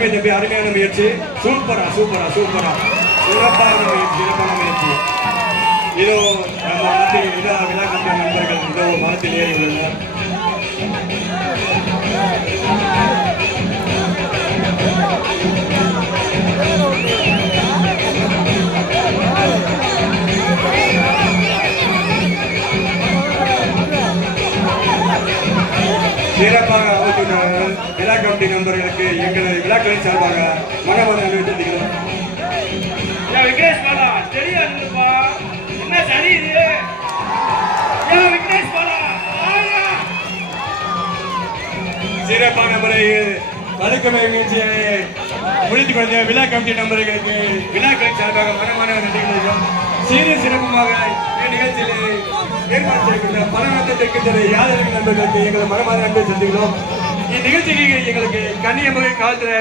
அருமை தம்பி, அருமையான முயற்சி. சூப்பரா சூப்பரா சூப்பரா, சிறப்பான முயற்சி, சிறப்பான முயற்சி. இதோ நம்ம மத்தியில் விழா கண்ட நண்பர்கள் இதோ மரத்தில் ஏறி உள்ளனர். சிறப்பாக விழா கமிட்டி நண்பர்களுக்கு எங்களது விழாக்களின் சார்பாக மனமான தெரிவிக்கிறோம். விக்னேஷ் பாலா தெரியாதுப்பா, என்ன சரி இது? விக்னேஷ் பாலா சிறப்பான முறையில் வழக்கமை முயற்சியை முடித்துக் கொண்ட விழா கமிட்டி நண்பர்களுக்கு விழாக்களின் சார்பாக மனமான நன்றிகள். சீர சிறப்புமாக நிகழ்ச்சியில் ஏற்பாடு செய்கின்ற பணவட்டத்திற்கு யாதவர்கள் நண்பர்களுக்கு எங்களை மனமான நன்றி செலுத்துகிறோம். இந்நிகழ்ச்சிக்கு எங்களுக்கு கன்னியமிகு காவல்துறை